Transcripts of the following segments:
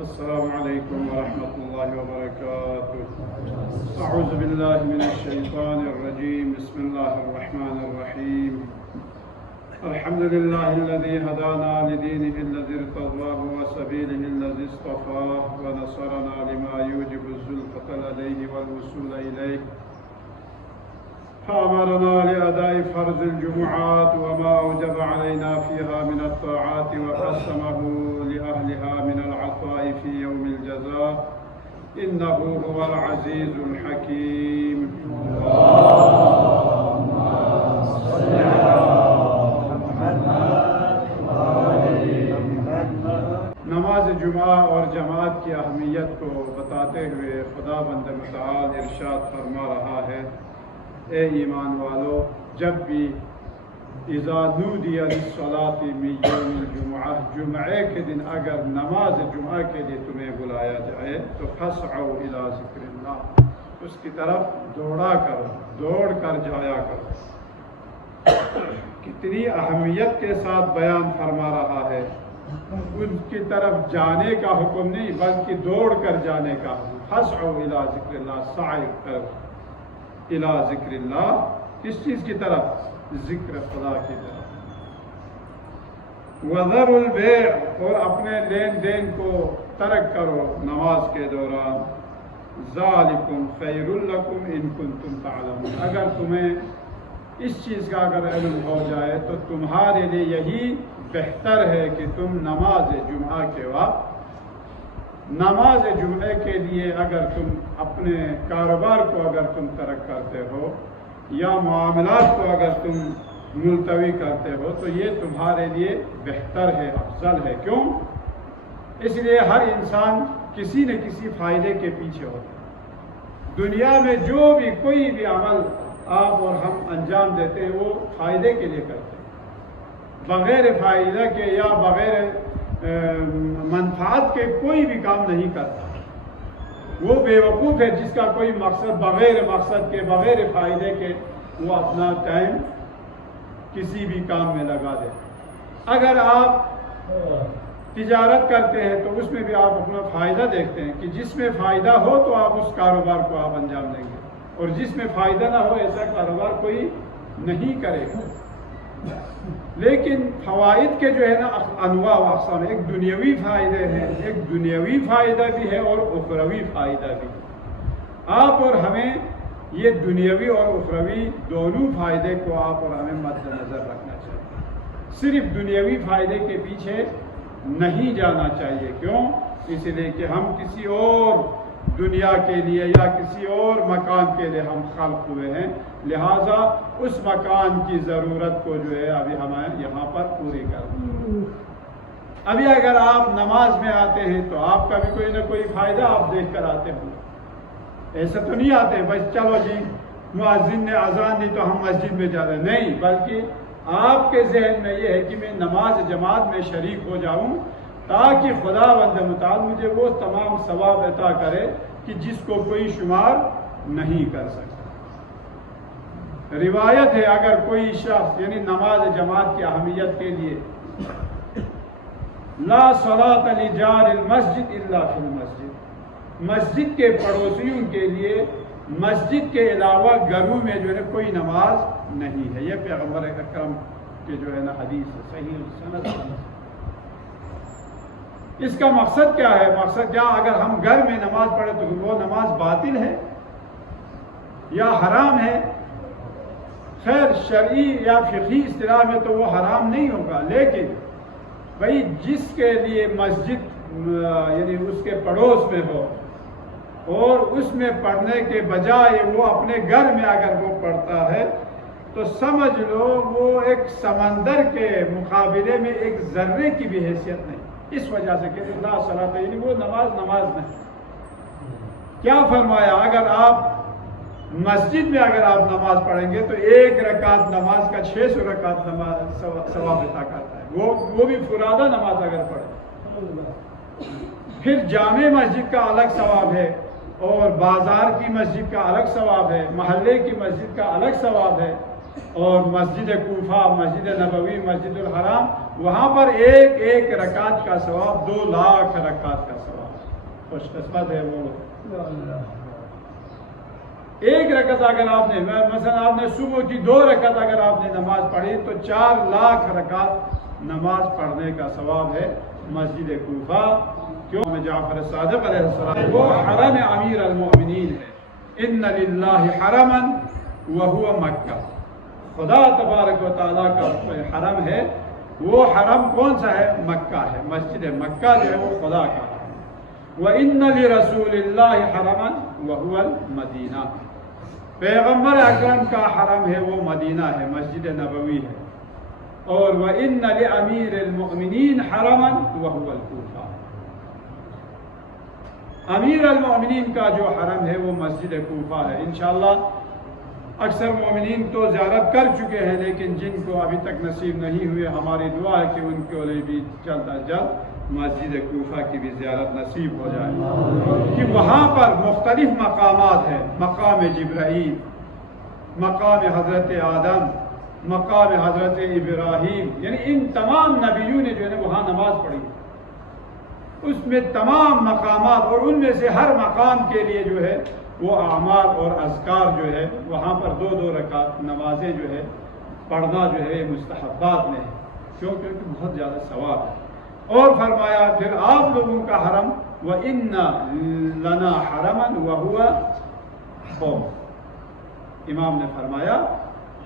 السلام علیکم ورحمۃ اللہ وبرکاتہ۔ اعوذ باللہ من الشیطان الرجیم، بسم اللہ الرحمن الرحیم۔ الحمد للہ الذی ہدانا لدینہ الذی ارتضاه وسبیلہ الذی اصطفاه ونصرنا لما یوجب الزلفۃ لدیہ والوصول الیہ، فأمرنا لأداء فرض الجمعات وما أوجب علينا فيها من الطاعات، وقسمه لأهلها من العطاء في يوم الجزاء، إنه هو العزيز الحكيم۔ اللهم صل على محمد۔ نماز جمعہ اور جماعت کی اہمیت کو بتاتے ہوئے خدا بند متعال ارشاد فرما رہا ہے، اے ایمان والو، جب بھی اذا نودی للصلاۃ من یوم الجمعہ، جمعے کے دن اگر نماز جمعہ کے لیے تمہیں بلایا جائے تو فاسعوا الی ذکر اللہ، اس کی طرف دوڑ کر جایا کرو۔ کتنی اہمیت کے ساتھ بیان فرما رہا ہے، ان کی طرف جانے کا حکم نہیں بلکہ دوڑ کر جانے کا حکم۔ فاسعوا الی ذکر اللہ، سعی کرو الی ذکر اللہ، کس چیز کی طرف؟ ذکر خدا کی طرف۔ وذروا البیع، اور اپنے لین دین کو ترک کرو نماز کے دوران۔ ذالکم خیر لکم ان کنتم تعلمون، اگر تمہیں اس چیز کا اگر علم ہو جائے تو تمہارے لیے یہی بہتر ہے کہ تم نماز جمعہ کے وقت، نماز جمعے کے لیے اگر تم اپنے کاروبار کو اگر تم ترک کرتے ہو یا معاملات کو اگر تم ملتوی کرتے ہو تو یہ تمہارے لیے بہتر ہے، افضل ہے۔ کیوں؟ اس لیے ہر انسان کسی نہ کسی فائدے کے پیچھے ہوتا ہے۔ دنیا میں جو بھی کوئی بھی عمل آپ اور ہم انجام دیتے ہیں وہ فائدے کے لیے کرتے ہیں، بغیر فائدہ کے یا بغیر منفعت کے کوئی بھی کام نہیں کرتا۔ وہ بے وقوف ہے جس کا کوئی مقصد بغیر مقصد کے، بغیر فائدے کے وہ اپنا ٹائم کسی بھی کام میں لگا دے۔ اگر آپ تجارت کرتے ہیں تو اس میں بھی آپ اپنا فائدہ دیکھتے ہیں کہ جس میں فائدہ ہو تو آپ اس کاروبار کو آپ انجام دیں گے، اور جس میں فائدہ نہ ہو ایسا کاروبار کوئی نہیں کرے گا۔ لیکن فوائد کے جو ہے نا انواع و اقسام، ایک دنیاوی فائدے ہیں، ایک دنیاوی فائدہ بھی ہے اور اخروی فائدہ بھی ہے۔ آپ اور ہمیں یہ دنیاوی اور اخروی دونوں فائدے کو آپ اور ہمیں مد نظر رکھنا چاہیے، صرف دنیاوی فائدے کے پیچھے نہیں جانا چاہیے۔ کیوں؟ اس لیے کہ ہم کسی اور دنیا کے لیے یا کسی اور مکان کے لیے ہم خلق ہوئے ہیں، لہٰذا اس مکان کی ضرورت کو جو ہے ابھی ہمیں یہاں پر پوری کرنا۔ ابھی اگر آپ نماز میں آتے ہیں تو آپ کا بھی کوئی نہ کوئی فائدہ آپ دیکھ کر آتے ہوں، ایسا تو نہیں آتے بس چلو جی مؤذن نے اذان دی تو ہم مسجد میں جا رہے ہیں، نہیں، بلکہ آپ کے ذہن میں یہ ہے کہ میں نماز جماعت میں شریک ہو جاؤں تاکہ خدا بند متعال مجھے وہ تمام ثواب عطا کرے کہ جس کو کوئی شمار نہیں کر سکتا۔ روایت ہے اگر کوئی شخص یعنی نماز جماعت کی اہمیت کے لیے لا صلاۃ لجار المسجد الا فی المسجد، مسجد کے پڑوسیوں کے لیے مسجد کے علاوہ گھروں میں جو ہے کوئی نماز نہیں ہے، یہ پیغمبر اکرم کے جو ہے نا حدیث ہے، صحیح سند۔ اس کا مقصد کیا ہے؟ مقصد کیا؟ اگر ہم گھر میں نماز پڑھیں تو وہ نماز باطل ہے یا حرام ہے؟ خیر شرعی یا فقہی اصطلاح میں تو وہ حرام نہیں ہوگا، لیکن بھائی جس کے لیے مسجد یعنی اس کے پڑوس میں ہو اور اس میں پڑھنے کے بجائے وہ اپنے گھر میں اگر وہ پڑھتا ہے تو سمجھ لو وہ ایک سمندر کے مقابلے میں ایک ذرے کی بھی حیثیت نہیں۔ اس وجہ سے کہ لا صلاۃ یعنی وہ نماز نہیں۔ کیا فرمایا؟ اگر آپ مسجد میں اگر آپ نماز پڑھیں گے تو ایک رکعت نماز کا 600 رکعت نماز ثواب عطا کرتا ہے، وہ بھی فرادہ نماز اگر پڑھے۔ پھر جامع مسجد کا الگ ثواب ہے اور بازار کی مسجد کا الگ ثواب ہے، محلے کی مسجد کا الگ ثواب ہے۔ اور مسجد کوفہ، مسجد نبوی، مسجد الحرام، وہاں پر ایک ایک رکعت کا ثواب 2 لاکھ رکعت کا ثواب۔ خوش قسمت ہے وہ لوگ۔ ایک رکعت اگر آپ نے، مثلا آپ نے صبح کی 2 رکعت اگر آپ نے نماز پڑھی تو 4 لاکھ رکعت نماز پڑھنے کا ثواب ہے مسجد کوفہ۔ کیوں؟ جعفر صادق علیہ السلام وہ حرم امیر المؤمنین ہے۔ ان للہ حرما وہو مکہ، خدا تبارک و تعالیٰ کا حرم ہے، وہ حرم کون سا ہے؟ مکہ ہے۔ مسجد مکہ جو ہے وہ خدا کا ہے۔ وَإِنَّ لِرَسُولِ اللَّهِ حَرَمًا وَهُوَ الْمَدِينَةُ، پیغمبر اکرم کا حرم ہے وہ مدینہ ہے، مسجد نبوی ہے۔ اور وَإِنَّ لِأَمِيرِ الْمُؤْمِنِينَ حَرَمًا وَهُوَ الْكُوفَةُ، امیر المؤمنین کا جو حرم ہے وہ مسجد کوفہ ہے۔ انشاءاللہ اکثر مومنین تو زیارت کر چکے ہیں، لیکن جن کو ابھی تک نصیب نہیں ہوئے، ہماری دعا ہے کہ ان کے لیے بھی جلد از جلد مسجد کوفہ کی بھی زیارت نصیب ہو جائے، کہ وہاں پر مختلف مقامات ہیں، مقام جبرائیل، مقام حضرت آدم، مقام حضرت ابراہیم، یعنی ان تمام نبیوں نے جو ہے وہاں نماز پڑھی، اس میں تمام مقامات، اور ان میں سے ہر مقام کے لیے جو ہے وہ اعمال اور اذکار جو ہے وہاں پر 2 رکعت نمازیں جو ہے پڑھنا جو ہے مستحبات میں ہے، کیونکہ بہت زیادہ ثواب ہے۔ اور فرمایا پھر آپ لوگوں کا حرم وَإِنَّ لَنَا حَرَمًا وَهُوَ قوم، امام نے فرمایا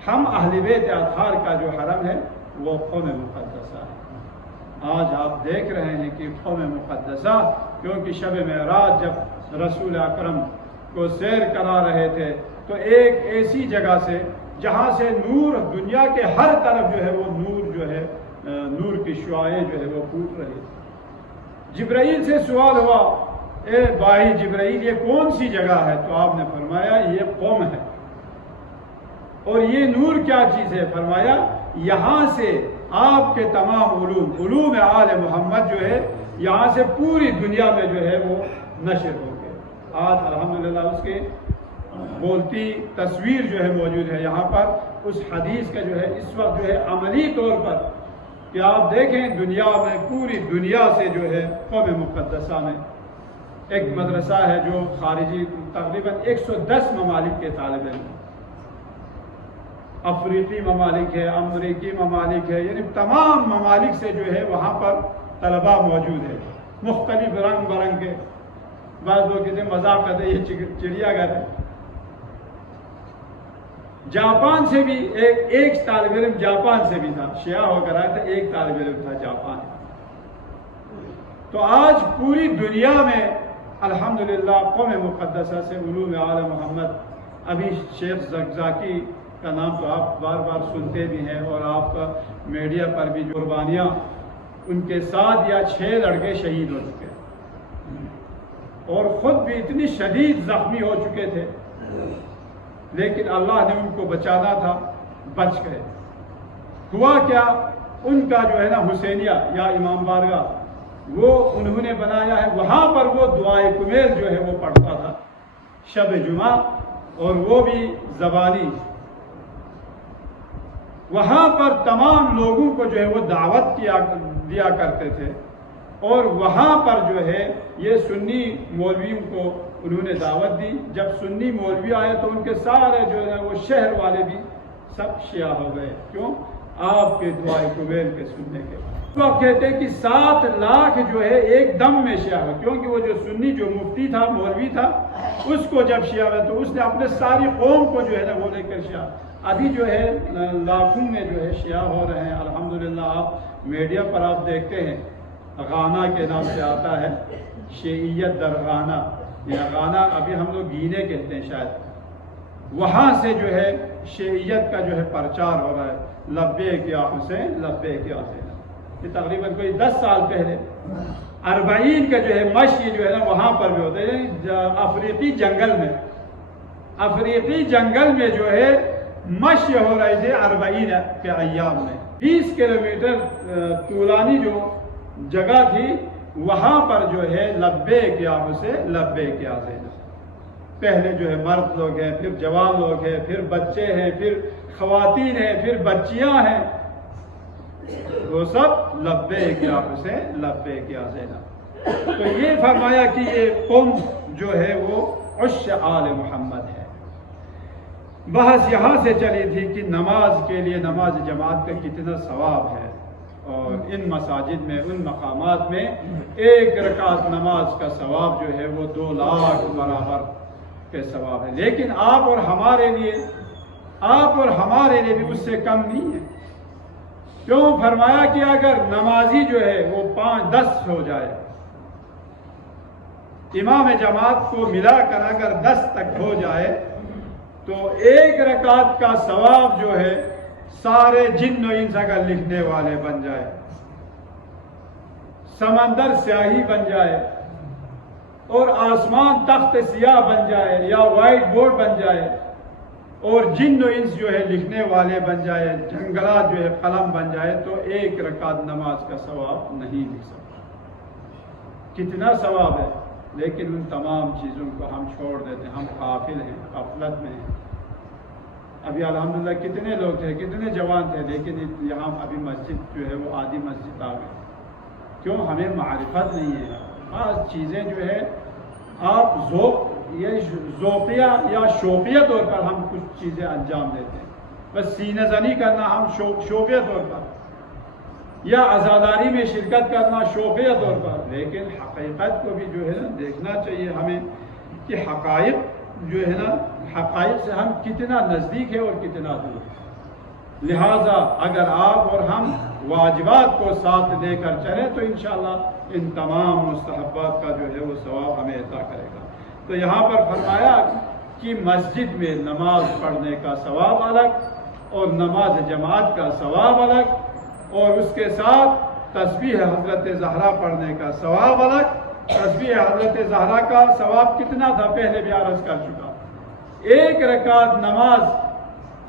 ہم اہل بیت اطہار کا جو حرم ہے وہ قوم مقدسہ ہے۔ آج آپ دیکھ رہے ہیں کہ قوم مقدسہ، کیونکہ شب معراج جب رسول اکرم کو سیر کرا رہے تھے تو ایک ایسی جگہ سے جہاں سے نور دنیا کے ہر طرف جو ہے وہ نور جو ہے، نور کی شعاعیں جو ہے وہ پھوٹ رہی تھی۔ جبرائیل سے سوال ہوا، اے بھائی جبرائیل یہ کون سی جگہ ہے؟ تو آپ نے فرمایا یہ قوم ہے۔ اور یہ نور کیا چیز ہے؟ فرمایا یہاں سے آپ کے تمام علوم آل محمد جو ہے یہاں سے پوری دنیا میں جو ہے وہ نشر ہو گئے۔ آج الحمدللہ اس کے بولتی تصویر جو ہے موجود ہے یہاں پر، اس حدیث کا جو ہے اس وقت جو ہے عملی طور پر کہ آپ دیکھیں دنیا میں، پوری دنیا سے جو ہے قوم مقدسہ میں ایک مدرسہ ہے جو خارجی تقریباً 110 ممالک کے طالب علم، افریقی ممالک ہے، امریکی ممالک ہے، یعنی تمام ممالک سے جو ہے وہاں پر طلباء موجود ہے، مختلف رنگ برنگ کے۔ بعض لوگ کہتے ہیں مذاق کرتے یہ چڑیا گھر ہے۔ جاپان سے بھی ایک طالب علم جاپان سے بھی تھا، شیعہ ہو کر آیا تھا، ایک طالب علم تھا جاپان۔ تو آج پوری دنیا میں الحمدللہ قوم مقدسہ سے علوم آل محمد، ابھی شیخ زکزاکی کا نام تو آپ بار بار سنتے بھی ہیں، اور آپ کا میڈیا پر بھی جو قربانیاں، ان کے 7 یا 6 لڑکے شہید ہو چکے اور خود بھی اتنی شدید زخمی ہو چکے تھے، لیکن اللہ نے ان کو بچانا تھا، بچ گئے۔ ہوا کیا؟ ان کا جو ہے نا حسینیہ یا امام بارگاہ وہ انہوں نے بنایا ہے، وہاں پر وہ دعائے کمیل جو ہے وہ پڑھتا تھا شب جمعہ، اور وہ بھی زبانی۔ وہاں پر تمام لوگوں کو جو ہے وہ دعوت دیا کرتے تھے، اور وہاں پر جو ہے یہ سنی مولویوں کو انہوں نے دعوت دی۔ جب سنی مولوی آئے تو ان کے سارے جو ہے وہ شہر والے بھی سب شیعہ ہو گئے۔ کیوں؟ آپ کے دعائے قبیل کے سننے کے بعد۔ تو آپ کہتے ہیں کہ 7 لاکھ جو ہے ایک دم میں شیعہ ہو، کیونکہ وہ جو سنی جو مفتی تھا، مولوی تھا، اس کو جب شیعہ ہوئے تو اس نے اپنے ساری قوم کو جو ہے نا وہ لے کر شیعہ۔ ابھی جو ہے لاکھوں میں جو ہے شیعہ ہو رہے ہیں الحمدللہ۔ آپ میڈیا پر آپ دیکھتے ہیں غانا کے نام سے آتا ہے، شیعیت در غانا، یا غانا ابھی ہم لوگ گینے کہتے ہیں شاید، وہاں سے جو ہے شیعیت کا جو ہے پرچار ہو رہا ہے، لبیک یا حسین لبیک یا حسین۔ یہ تقریباً کوئی 10 سال پہلے 40 کا جو ہے مشی جو ہے نا وہاں پر بھی ہوتا ہے، افریقی جنگل میں جو ہے مشی ہو رہی تھی 40 کے ایام میں۔ 20 کلومیٹر طولانی جو جگہ تھی وہاں پر جو ہے لبیک یا حسین لبیک یا حسین، پہلے جو ہے مرد لوگ ہیں، پھر جوان لوگ ہیں، پھر بچے ہیں، پھر خواتین ہیں، پھر بچیاں ہیں، وہ سب لبیک یا حسین لبیک یا زینب۔ تو یہ فرمایا کہ یہ قوم جو ہے وہ عش آل محمد ہے۔ بحث یہاں سے چلی تھی کہ نماز کے لیے نماز جماعت کا کتنا ثواب ہے، اور ان مساجد میں ان مقامات میں ایک رکعت نماز کا ثواب جو ہے وہ 2 لاکھ برابر کے ثواب ہے، لیکن آپ اور ہمارے لیے بھی اس سے کم نہیں ہے۔ کیوں؟ فرمایا کہ اگر نمازی جو ہے وہ 5-10 ہو جائے، امام جماعت کو ملا کر اگر 10 تک ہو جائے تو ایک رکعت کا ثواب جو ہے سارے جن و انس اگر لکھنے والے بن جائے، سمندر سیاہی بن جائے اور آسمان تخت سیاہ بن جائے یا وائٹ بورڈ بن جائے اور جن و انس جو ہے لکھنے والے بن جائے، جنگلات جو ہے قلم بن جائے، تو ایک رکعت نماز کا ثواب نہیں لکھ سکتا۔ کتنا ثواب ہے، لیکن ان تمام چیزوں کو ہم چھوڑ دیتے ہیں، ہم غافل ہیں، غفلت میں ہیں۔ ابھی الحمدللہ کتنے لوگ تھے، کتنے جوان تھے، لیکن یہاں ابھی مسجد جو ہے وہ آدھی مسجد آ گئی۔ کیوں؟ ہمیں معرفت نہیں ہے۔ بعض چیزیں جو ہے آپ ذوقیہ یا شوقیہ طور پر ہم کچھ چیزیں انجام دیتے ہیں، بس سینہ زنی کرنا ہم شوقیہ طور پر، یا عزاداری میں شرکت کرنا شوقیہ طور پر، لیکن حقیقت کو بھی جو ہے نا دیکھنا چاہیے ہمیں کہ حقائق جو ہے نا، حقائق سے ہم کتنا نزدیک ہے اور کتنا دور ہے۔ لہذا اگر آپ اور ہم واجبات کو ساتھ لے کر چلیں تو انشاءاللہ ان تمام مستحبات کا جو ہے وہ ثواب ہمیں عطا کرے گا۔ تو یہاں پر فرمایا کہ مسجد میں نماز پڑھنے کا ثواب الگ اور نماز جماعت کا ثواب الگ، اور اس کے ساتھ تسبیح حضرت زہرا پڑھنے کا ثواب الگ۔ تسبیح حضرت زہرا کا ثواب کتنا تھا پہلے بھی عرض کر چکا، ایک رکعت نماز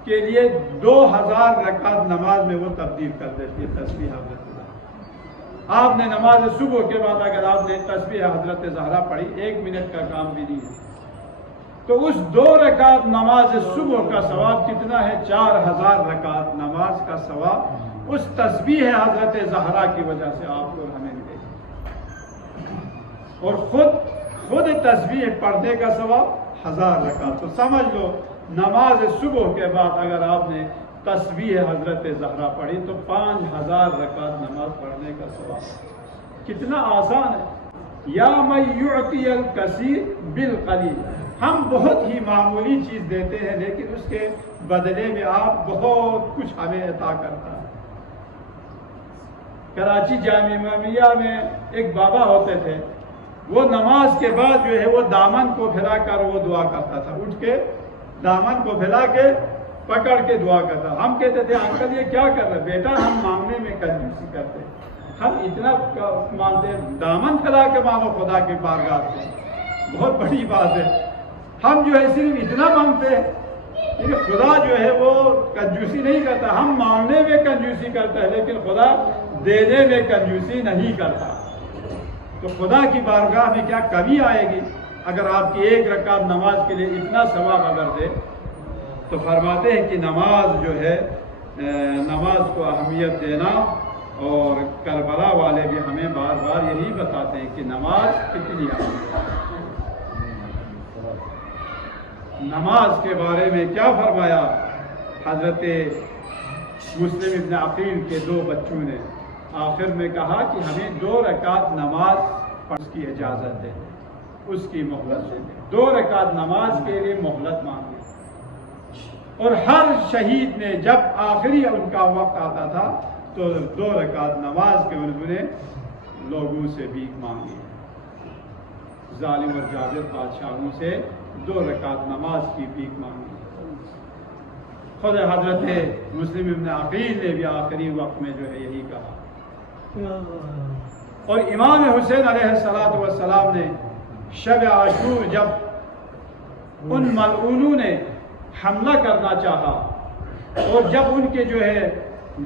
کے لیے 2000 رکعت نماز میں وہ تبدیل کر دیتی ہے تسبیح حضرت زہرا۔ آپ نے نماز صبح کے بعد اگر آپ نے تسبیح حضرت زہرا پڑھی، 1 منٹ کا کام بھی نہیں ہے، تو اس 2 رکعت نماز صبح کا ثواب کتنا ہے؟ 4000 رکعت نماز کا ثواب اس تسبیح حضرت زہرا کی وجہ سے آپ کو ہمیں ملے گی۔ اور خود تسبیح پڑھنے کا ثواب 1000 رکعت۔ تو سمجھ لو نماز صبح کے بعد اگر آپ نے تسبیح حضرت زہرا پڑھی تو 5000 رکعت نماز پڑھنے کا ثواب۔ کتنا آسان ہے۔ یا من یعطی الکثیر بالقلیل، ہم بہت ہی معمولی چیز دیتے ہیں لیکن اس کے بدلے میں آپ بہت کچھ ہمیں عطا کرتا ہے۔ کراچی جامعہ امامیہ میں ایک بابا ہوتے تھے، وہ نماز کے بعد جو ہے وہ دامن کو پھیلا کر وہ دعا کرتا تھا، اٹھ کے دامن کو پھیلا کے پکڑ کے دعا کرتا۔ ہم کہتے تھے انکل یہ کیا کر رہے؟ بیٹا ہم مانگنے میں کنجوسی کرتے، ہم اتنا مانتے، دامن پھیلا کے مانگو خدا کی بارگاہ سے، بہت بڑی بات ہے۔ ہم جو ہے صرف اتنا مانگتے ہیں، خدا جو ہے وہ کنجوسی نہیں کرتا، ہم مانگنے میں کنجوسی کرتا ہے لیکن خدا دینے میں کنجوسی نہیں کرتا۔ تو خدا کی بارگاہ میں کیا کمی آئے گی اگر آپ کی 1 رکعت نماز کے لیے اتنا ثواب اگر دے؟ تو فرماتے ہیں کہ نماز جو ہے، نماز کو اہمیت دینا، اور کربلا والے بھی ہمیں بار بار یہی بتاتے ہیں کہ نماز کتنی اہم ہے۔ نماز کے بارے میں کیا فرمایا حضرت مسلم ابن عقیل کے 2 بچوں نے؟ آخر میں کہا کہ ہمیں 2 رکعت نماز پڑھنے کی اجازت دے، اس کی مہلت دے دیں۔ 2 رکعت نماز کے لیے مہلت مانگی، اور ہر شہید نے جب آخری ان کا وقت آتا تھا تو 2 رکعت نماز کے انہوں نے لوگوں سے بھیک مانگی، ظالم اور جابر بادشاہوں سے 2 رکعت نماز کی بھیک مانگی۔ خود حضرت مسلم ابن عقیل نے بھی آخری وقت میں جو ہے یہی کہا۔ اور امام حسین علیہ السلام نے شب عاشور جب ان ملعونوں نے حملہ کرنا چاہا اور جب ان کے جو ہے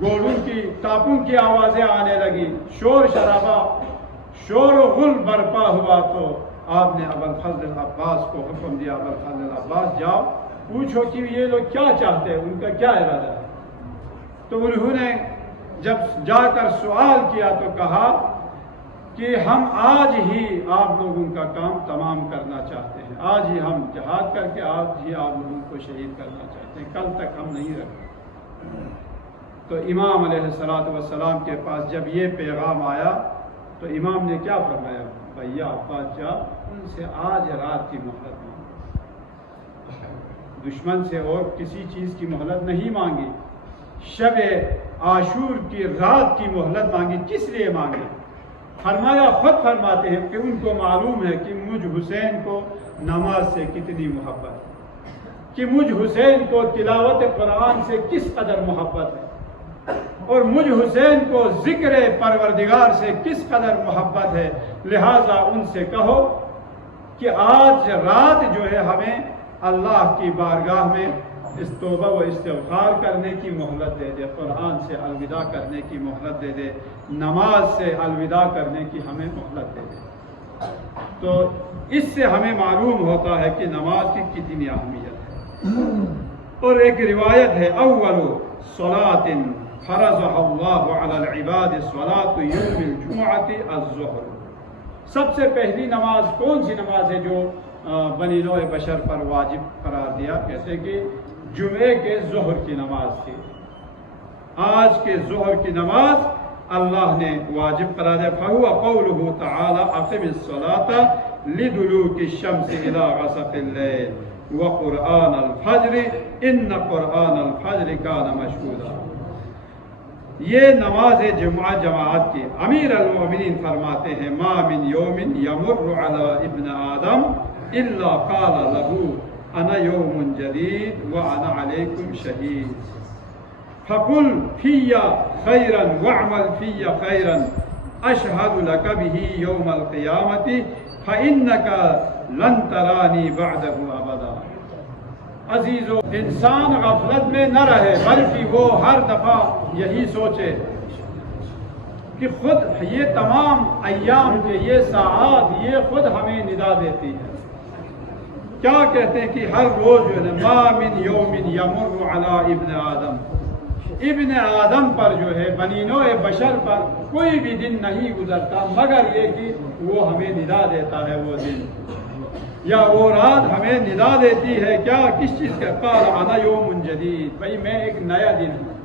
گوڑوں کی ٹاپوں کی آوازیں آنے لگی، شور شرابہ، شور و غل برپا ہوا، تو آپ نے ابوالفضل عباس کو حکم دیا، ابوالفضل عباس جاؤ پوچھو کہ یہ لوگ کیا چاہتے ہیں، ان کا کیا ارادہ ہے؟ تو انہوں نے جب جا کر سوال کیا تو کہا کہ ہم آج ہی آپ لوگوں کا کام تمام کرنا چاہتے ہیں، آج ہی ہم جہاد کر کے آج ہی آپ لوگوں کو شہید کرنا چاہتے ہیں، کل تک ہم نہیں رکھیں۔ تو امام علیہ السلام کے پاس جب یہ پیغام آیا تو امام نے کیا فرمایا؟ بھیا عباس جا ان سے آج رات کی مہلت مانگی، دشمن سے اور کسی چیز کی مہلت نہیں مانگی، شب عاشور کی رات کی مہلت مانگی۔ کس لیے مانگی؟ فرمایا، خود فرماتے ہیں کہ ان کو معلوم ہے کہ مجھ حسین کو نماز سے کتنی محبت ہے، کہ مجھ حسین کو تلاوت قرآن سے کس قدر محبت ہے، اور مجھ حسین کو ذکر پروردگار سے کس قدر محبت ہے، لہذا ان سے کہو کہ آج رات جو ہے ہمیں اللہ کی بارگاہ میں اس توبہ و استغفار کرنے کی مہلت دے دے، قرآن سے الوداع کرنے کی مہلت دے دے، نماز سے الوداع کرنے کی ہمیں مہلت دے دے۔ تو اس سے ہمیں معلوم ہوتا ہے کہ نماز کی کتنی اہمیت ہے۔ اور ایک روایت ہے، اول صلاۃ فرضها اللہ علی العباد صلاۃ یوم الجمعۃ الظہر، سب سے پہلی نماز کون سی نماز ہے جو بنی نوع بشر پر واجب قرار دیا؟ کہتے کہ جمعے کے ظہر کی نماز تھی، آج کے ظہر کی نماز اللہ نے واجب قرار دیا۔ فہو قولہ تعالی اقم الصلاۃ لدلوک الشمس الی غسق اللیل وقرآن الفجر ان قرآن الفجر کان مشہودا۔ یہ نماز جمعہ جماعت کی، امیر المومنین فرماتے ہیں، ما من یوم یمر علی ابن آدم الا قال له انا یوم جدید وانا علیکم شہید فقل فی خیرا واعمل فی خیرا اشہد لک به یوم القیامت فانک لن ترانی بعدہ ابدا۔ عزیزو، انسان غفلت میں نہ رہے بلکہ وہ ہر دفعہ یہی سوچے کہ خود یہ تمام ایام کے یہ ساعات یہ خود ہمیں ندا دیتی ہے۔ کیا کہتے ہیں کہ ہر روز جو ہے ما من یوم یمر علی ابن آدم، ابن آدم پر جو ہے بنی نوع بشر پر کوئی بھی دن نہیں گزرتا مگر یہ کہ وہ ہمیں ندا دیتا ہے، وہ دن یا وہ رات ہمیں ندا دیتی ہے۔ کیا؟ کس چیز کا؟ قال انا یوم جدید، بھائی میں ایک نیا دن ہوں،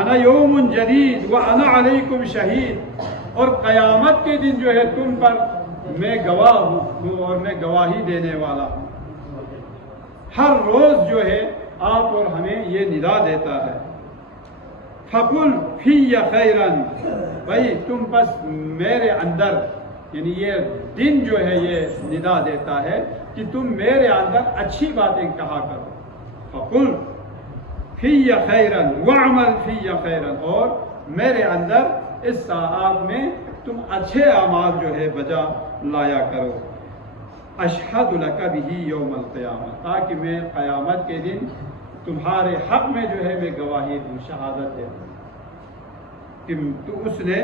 انا یوم جدید وانا علیکم شہید، اور قیامت کے دن جو ہے تم پر میں گواہ ہوں اور میں گواہی دینے والا ہوں۔ ہر روز جو ہے آپ اور ہمیں یہ ندا دیتا ہے۔ فقل فی خیرا، بھائی تم بس میرے اندر، یعنی یہ دن جو ہے یہ ندا دیتا ہے کہ تم میرے اندر اچھی باتیں کہا کرو۔ فقل فی خیرا واعمل فی خیرا، اور میرے اندر اس ساعات میں تم اچھے اعمال جو ہے بجا لایا کرو۔ اشہد لک بہ یوم القیامہ، تاکہ میں قیامت کے دن تمہارے حق میں جو ہے میں گواہی دوں، شہادت دے دوں کہ تو اس نے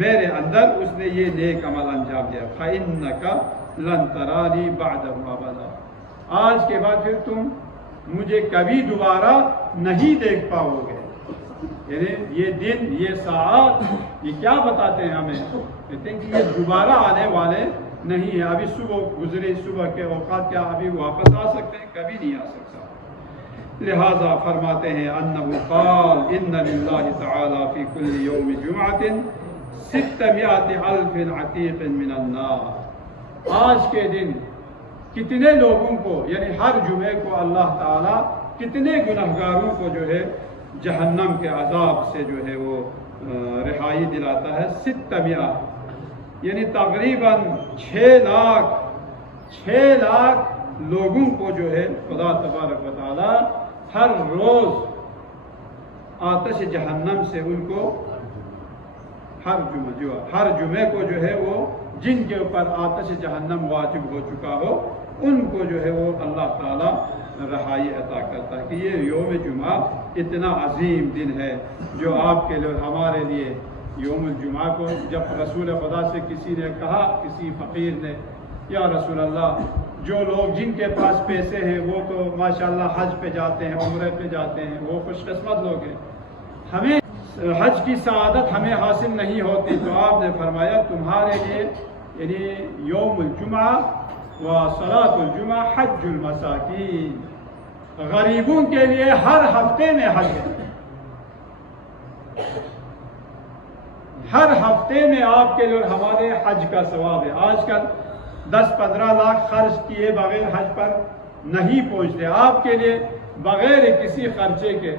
میرے اندر اس نے یہ نیک عمل انجام دیا۔ فإنک لن ترانی بعدہ ابدا، آج کے بعد پھر تم مجھے کبھی دوبارہ نہیں دیکھ پاؤ گے۔ یعنی یہ دن یہ ساعات یہ کیا بتاتے ہیں ہمیں؟ کہتے ہیں کہ یہ دوبارہ آنے والے نہیں ہیں۔ ابھی صبح گزری، صبح کے اوقات کیا ابھی واپس آ سکتے ہیں؟ کبھی نہیں آ سکتا۔ لہذا فرماتے ہیں انہ قال ان للہ تعالی فی کل یوم جمعۃ 600,000 عتیق من النار، آج کے دن کتنے لوگوں کو، یعنی ہر جمعے کو اللہ تعالیٰ کتنے گنہگاروں کو جو ہے جہنم کے عذاب سے جو ہے وہ رہائی دلاتا ہے۔ 600، یعنی تقریباً 6 لاکھ لوگوں کو جو ہے خدا تبارک و تعالیٰ ہر روز آتش جہنم سے ان کو ہر جمعے کو جو ہے وہ جن کے اوپر آتش جہنم واجب ہو چکا ہو ان کو جو ہے وہ اللہ تعالیٰ رہائی عطا کرتا ہے۔ کہ یہ یوم جمعہ اتنا عظیم دن ہے جو آپ کے لیے ہمارے لیے یوم الجمعہ کو جب رسول خدا سے کسی نے کہا، کسی فقیر نے، یا رسول اللہ جو لوگ جن کے پاس پیسے ہیں وہ تو ماشاءاللہ حج پہ جاتے ہیں، عمرے پہ جاتے ہیں، وہ خوش قسمت لوگ ہیں. ہمیں حج کی سعادت ہمیں حاصل نہیں ہوتی، تو آپ نے فرمایا تمہارے لیے یعنی یوم الجمعہ و صلاۃ الجمعہ حج المساکین، غریبوں کے لیے ہر ہفتے میں حج ہے. ہر ہفتے میں آپ کے لیے ہمارے حج کا ثواب ہے. آج کل 10-15 لاکھ خرچ کیے بغیر حج پر نہیں پہنچتے. آپ کے لیے بغیر کسی خرچے کے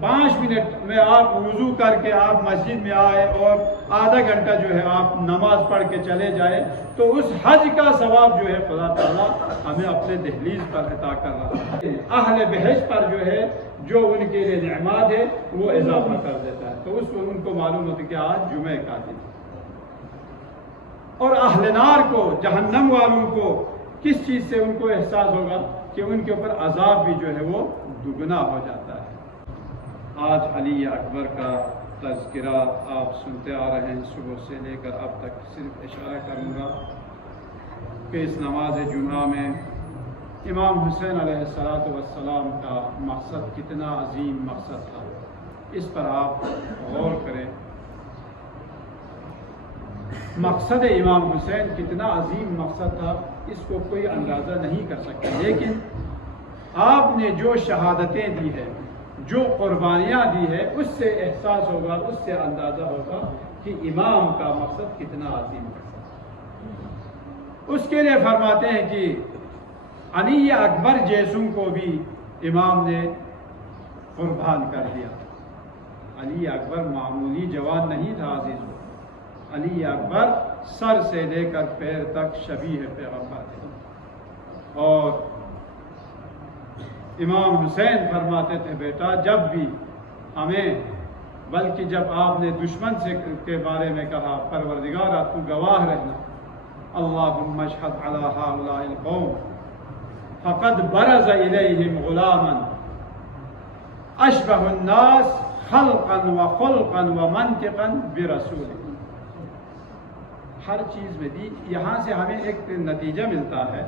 5 منٹ میں آپ وضو کر کے آپ مسجد میں آئے اور آدھا گھنٹہ جو ہے آپ نماز پڑھ کے چلے جائے تو اس حج کا ثواب جو ہے خدا تعالیٰ ہمیں اپنے دہلیز پر عطا کر رہا ہے. اہل بہشت پر جو ہے جو ان کے لیے نعمات ہے وہ اضافہ کر دیتا ہے. تو اس کو ان کو معلوم ہوتا ہے کہ آج جمعہ کا دن. اور اہل نار کو، جہنم والوں کو کس چیز سے ان کو احساس ہوگا کہ ان کے اوپر عذاب بھی جو ہے وہ دگنا ہو جاتا ہے. آج علی اکبر کا تذکرہ آپ سنتے آ رہے ہیں صبح سے لے کر اب تک. صرف اشارہ کروں گا کہ اس نماز جمعہ میں امام حسین علیہ السلام کا مقصد کتنا عظیم مقصد تھا، اس پر آپ غور کریں. مقصد امام حسین کتنا عظیم مقصد تھا اس کو کوئی اندازہ نہیں کر سکتا، لیکن آپ نے جو شہادتیں دی ہے، جو قربانیاں دی ہے، اس سے احساس ہوگا، اس سے اندازہ ہوگا کہ امام کا مقصد کتنا عظیم ہے. اس کے لیے فرماتے ہیں کہ علی اکبر جیسوں کو بھی امام نے قربان کر دیا. علی اکبر معمولی جوان نہیں تھا عزیزوں. علی اکبر سر سے لے کر پیر تک شبیہ پیغمبر تھے. اور امام حسین فرماتے تھے بیٹا جب بھی ہمیں، بلکہ جب آپ نے دشمن سے کے بارے میں کہا پروردگارا تو گواہ رہنا، اللہم اشہد علی ہؤلاء القوم فقد برز الیہم غلاما اشبہ الناس خلقا وخلقا ومنطقا برسول. ہر چیز میں دی. یہاں سے ہمیں ایک نتیجہ ملتا ہے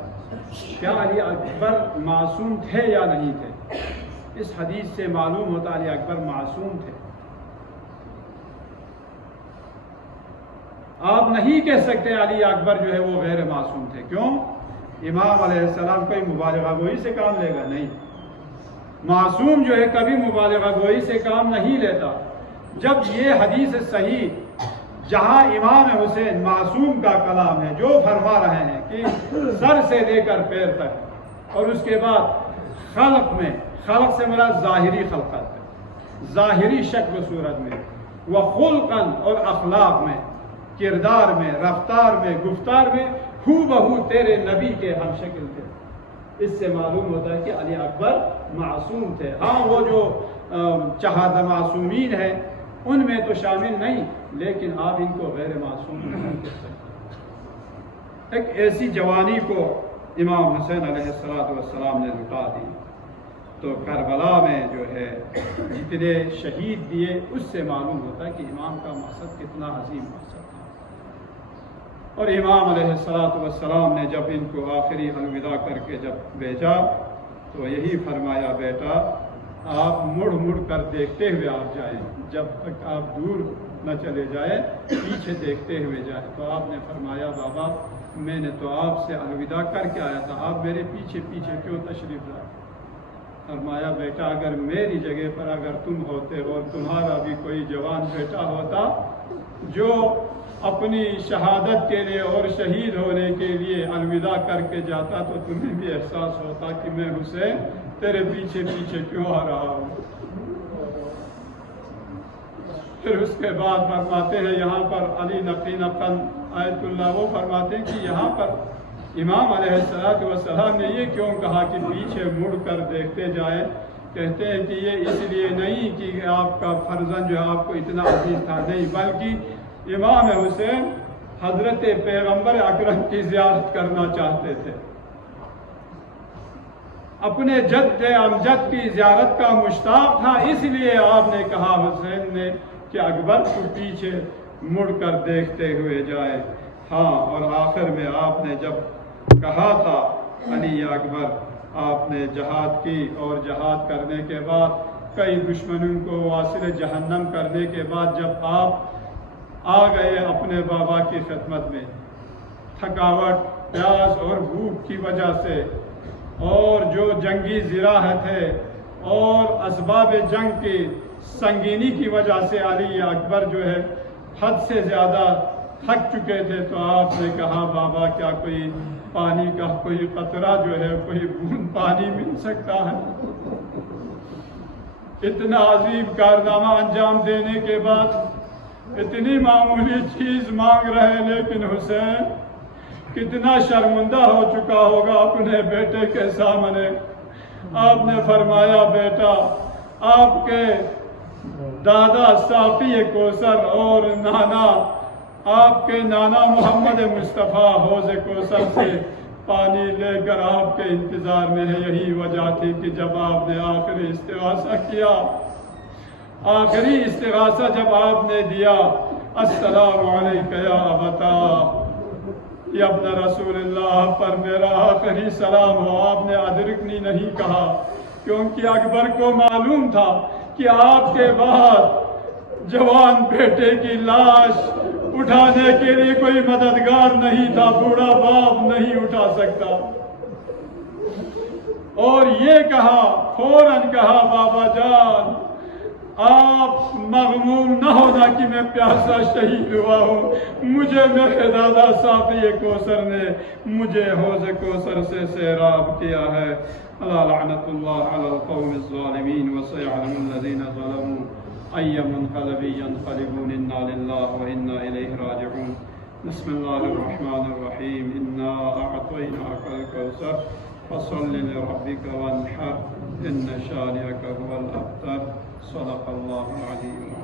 کیا علی اکبر معصوم تھے یا نہیں تھے. اس حدیث سے معلوم ہوتا علی اکبر معصوم تھے. آپ نہیں کہہ سکتے علی اکبر جو ہے وہ غیر معصوم تھے. کیوں؟ امام علیہ السلام کوئی مبالغہ گوئی سے کام لے گا نہیں. معصوم جو ہے کبھی مبالغہ گوئی سے کام نہیں لیتا. جب یہ حدیث صحیح جہاں امام حسین معصوم کا کلام ہے، جو فرما رہے ہیں کہ سر سے لے کر پیر تک، اور اس کے بعد خلق میں، خلق سے مراد ظاہری خلقت، ظاہری شکل و صورت میں، وخلقاً اور اخلاق میں، کردار میں، رفتار میں، گفتار میں ہو بہو تیرے نبی کے ہم شکل تھے. اس سے معلوم ہوتا ہے کہ علی اکبر معصوم تھے. ہاں وہ جو چہارہ معصومین ہیں ان میں تو شامل نہیں، لیکن آپ ان کو غیر معصوم نہیں کہہ سکتے. ایک ایسی جوانی کو امام حسین علیہ السلام نے لٹا دی. تو کربلا میں جو ہے جتنے شہید دیے اس سے معلوم ہوتا ہے کہ امام کا مقصد کتنا عظیم مقصد تھا. اور امام علیہ السلام نے جب ان کو آخری الوداع کر کے جب بھیجا تو یہی فرمایا بیٹا آپ مڑ مڑ کر دیکھتے ہوئے آپ جائیں، جب تک آپ دور نہ چلے جائیں پیچھے دیکھتے ہوئے جائیں. تو آپ نے فرمایا بابا میں نے تو آپ سے الوداع کر کے آیا تھا، آپ میرے پیچھے پیچھے کیوں تشریف لائے؟ فرمایا بیٹا اگر میری جگہ پر اگر تم ہوتے اور تمہارا بھی کوئی جوان بیٹا ہوتا جو اپنی شہادت کے لیے اور شہید ہونے کے لیے الوداع کر کے جاتا تو تمہیں بھی احساس ہوتا کہ میں حسین تیرے پیچھے پیچھے کیوں آ رہا ہوں. پھر اس کے بعد فرماتے ہیں یہاں پر علی نقی نقن آیت اللہ وہ فرماتے ہیں کہ یہاں پر امام علیہ السلام نے یہ کیوں کہا کہ پیچھے مڑ کر دیکھتے جائیں. کہتے ہیں کہ یہ اس لیے نہیں کہ آپ کا فرزند جو ہے آپ کو اتنا عزیز تھا، نہیں، بلکہ امام حسین حضرت پیغمبر اکرم کی زیارت کرنا چاہتے تھے. اپنے جد امجد کی زیارت کا مشتاق تھا، اس لیے آپ نے کہا حسین نے کہ اکبر کو پیچھے مڑ کر دیکھتے ہوئے جائے. ہاں، اور آخر میں آپ نے جب کہا تھا علی اکبر آپ نے جہاد کی، اور جہاد کرنے کے بعد کئی دشمنوں کو واصل جہنم کرنے کے بعد جب آپ آ گئے اپنے بابا کی خدمت میں، تھکاوٹ، پیاس اور بھوک کی وجہ سے، اور جو جنگی زراحت ہے اور اسباب جنگ کی سنگینی کی وجہ سے علی اکبر جو ہے حد سے زیادہ تھک چکے تھے، تو آپ نے کہا بابا کیا کوئی پانی کا کوئی قطرہ جو ہے، کوئی بوند پانی مل سکتا ہے؟ اتنا عظیم کارنامہ انجام دینے کے بعد اتنی معمولی چیز مانگ رہے، لیکن حسین کتنا شرمندہ ہو چکا ہوگا اپنے بیٹے کے سامنے۔ آپ نے فرمایا بیٹا، آپ کے دادا ساقی کوثر اور نانا، آپ کے نانا محمد مصطفیٰ حوض کوثر سے پانی لے کر آپ کے انتظار میں ہے۔ یہی وجہ تھی کہ جب آپ نے آخری استغاثہ کیا، آخری استغاثہ جب آپ نے دیا، السلام علیک یا ابتا، یا ابن رسول اللہ پر میرا آخری سلام ہو، آپ نے ادرکنی نہیں کہا، کیونکہ اکبر کو معلوم تھا کہ آپ کے بعد جوان بیٹے کی لاش اٹھانے کے لیے کوئی مددگار نہیں تھا، بوڑھا باپ نہیں اٹھا سکتا۔ اور یہ کہا، فوراً کہا بابا جان آپ مغموم نہ ہونا کہ میں پیاسا شہید ہوا ہوں، مجھے میرے دادا ساقی کوثر نے مجھے حوض کوثر سے سیراب کیا ہے۔ الا لعنت اللہ علی القوم الظالمین وسيعلم الذین ظلموا ای منقلب ینقلبون، انا للہ وانا الیہ راجعون۔ بسم اللہ الرحمن الرحیم، انا اعطیناک الکوثر فصل لربک وانحر ان شانئک هو الابتر۔ صدق اللہ العظیم۔